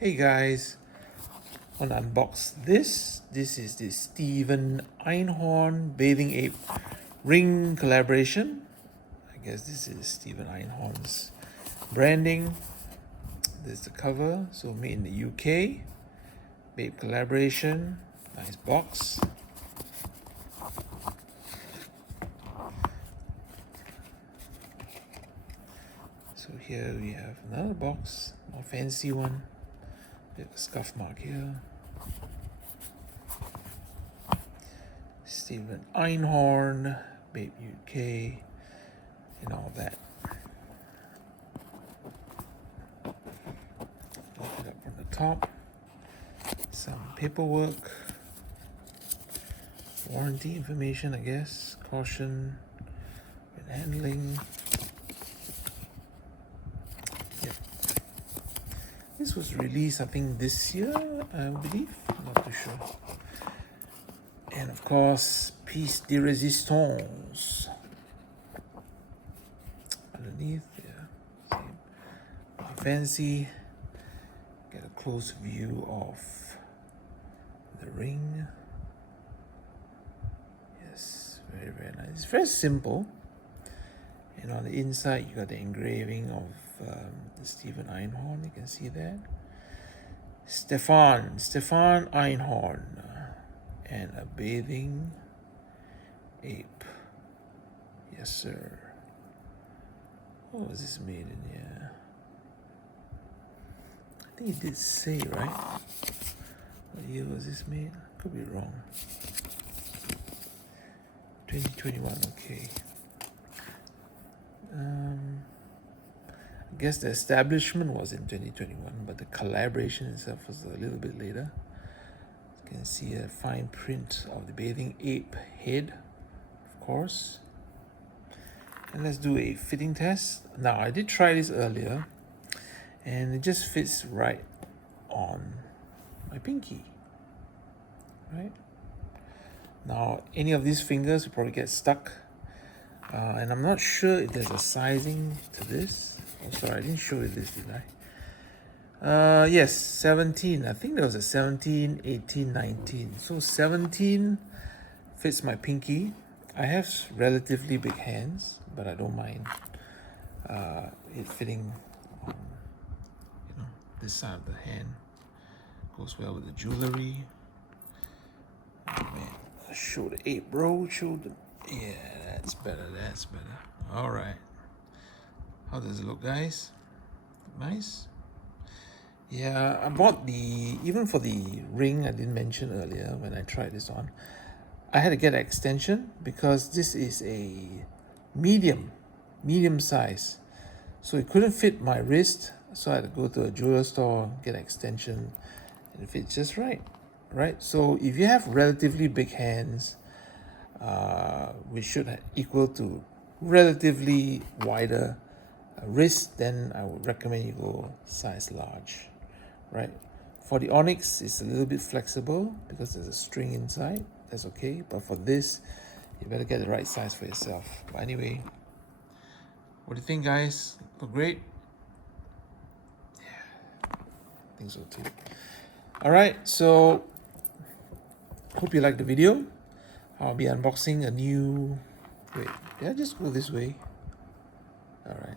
Hey guys, I want to unbox this. This is the Steven Einhorn Bathing Ape ring collaboration. I guess this is Steven Einhorn's branding. There's the cover, so made in the UK. Bape collaboration, nice box. So here we have another box, more fancy one. Bit of a scuff mark here. Steven Einhorn, Bape UK, and all that. Look it up from the top. Some paperwork, warranty information, I guess. Caution when handling. Yep. This was released, I think, this year, I believe. I'm not too sure. And of course, piece de resistance. Underneath, yeah. Fancy. Get a close view of the ring. Yes, very, very nice. It's very simple. And on the inside, you got the engraving of the Steven Einhorn. You can see that. Stefan Einhorn. And a bathing ape. Yes, sir. What was this made in here? I think it did say, right? What year was this made? Could be wrong. 2021, okay. I guess the establishment was in 2021, but the collaboration itself was a little bit later. You can see a fine print of the bathing ape head, of course. And let's do a fitting test. Now, I did try this earlier, and it just fits right on my pinky, right? Now, any of these fingers will probably get stuck. And I'm not sure if there's a sizing to this. Oh, sorry, I didn't show you this, did I? Yes, 17. I think there was a 17, 18, 19. So 17 fits my pinky. I have relatively big hands, but I don't mind it fitting on, this side of the hand. Goes well with the jewelry. Oh man, show the ape, bro. Show the... Yeah, that's better, that's better. All right. How does it look, guys? Nice? Yeah, I bought even for the ring I didn't mention earlier when I tried this on, I had to get an extension because this is a medium size. So it couldn't fit my wrist, so I had to go to a jeweler store, get an extension, and it fits just right. So if you have relatively big hands, which should equal to relatively wider wrist, then I would recommend you go size large, right? For the onyx, it's a little bit flexible because there's a string inside. That's okay, but for this, you better get the right size for yourself. But anyway, what do you think, guys? Look great? Yeah, I think so too. All right, so hope you liked the video. I'll be unboxing a new... Wait, did I just go this way? All right.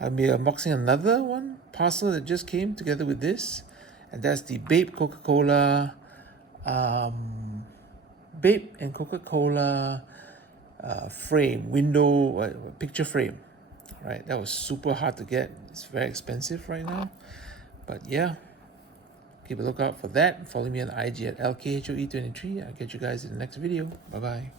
I'll be unboxing another parcel that just came together with this. And that's the Bape Coca-Cola... Bape and Coca-Cola frame, picture frame. Right, that was super hard to get. It's very expensive right now. But yeah, keep a lookout for that. Follow me on IG at LKHOE23. I'll catch you guys in the next video. Bye-bye.